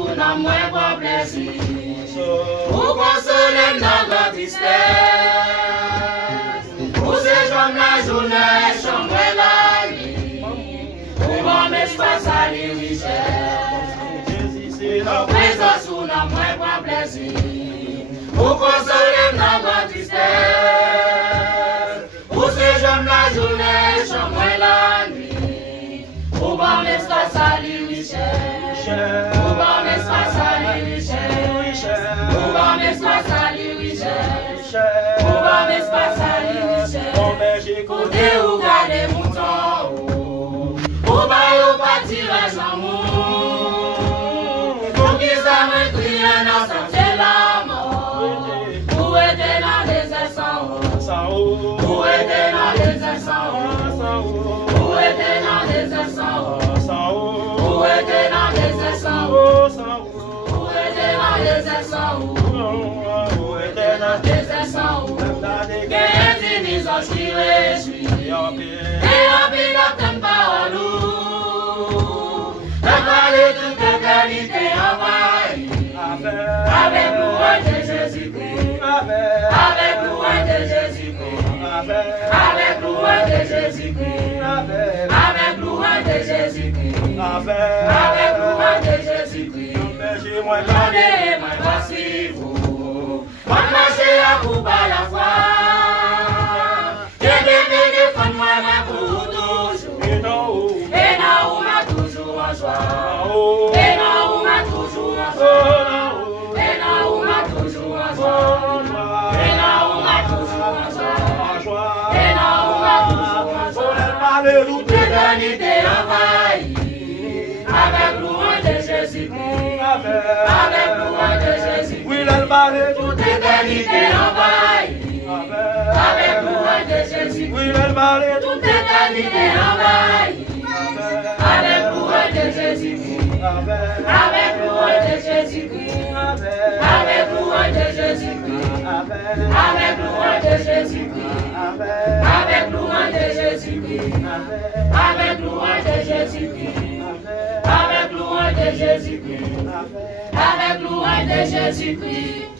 sous la moins plaisir. Pour consoler notre tristesse. Pour ces gens la journée, chambre la nuit. Pour mon espace à les richesses. Présent sous la moins plaisir. Pour consoler notre tristesse. Pour ces gens la journée, chambre la nuit. Pour mon espace à les richesses. Pour mon espace à les richesses. Pour mon espace à les richesses. Pour mon espace à les richesses. Côté où garder mouton. Pour bailler au pâtirage l'amour. Pour qu'ils s'amènent crier dans sa la mort. Pour aider dans les essents. Pour aider dans les essents. Pour aider dans les essents. Pour aider dans les essents. Pour aider dans les essents. Pour aider dans les essents. Qu'est-ce qu'ils ont qui réjouit. Et en pile d'obtenir parole. La parole de toute qualité envahie. Avec l'ouvrage de Jésus-Christ. Avec l'ouvrage de Jésus-Christ. Avec l'ouvrage de Jésus-Christ. Avec l'ouvrage de Jésus-Christ. Avec l'ouvrage de Jésus-Christ. Attendez, moi voici vous. Moi marcher à coup par la foi. J'ai bien défendre moi pour toujours. Et non, on m'a toujours en joie. Et non, on m'a toujours en joie. Et non, on m'a toujours en joie. Et non, on m'a toujours en joie. Et non, on m'a toujours en joie. Toute l'éternité envahie. Avec louange de Jésus-Christ. Avec louange de Jésus-Christ. Toute l'éternité envahie. Avec louange de Jésus-Christ. Toute l'éternité envahie. Avec louange de Jésus-Christ. Avec louange de Jésus-Christ. Avec louange de Jésus-Christ. Avec louange de Jésus-Christ. Avec louange de Jésus-Christ. Avec louange de Jésus-Christ. Avec louange de Jésus-Christ. Avec louange de Jésus-Christ.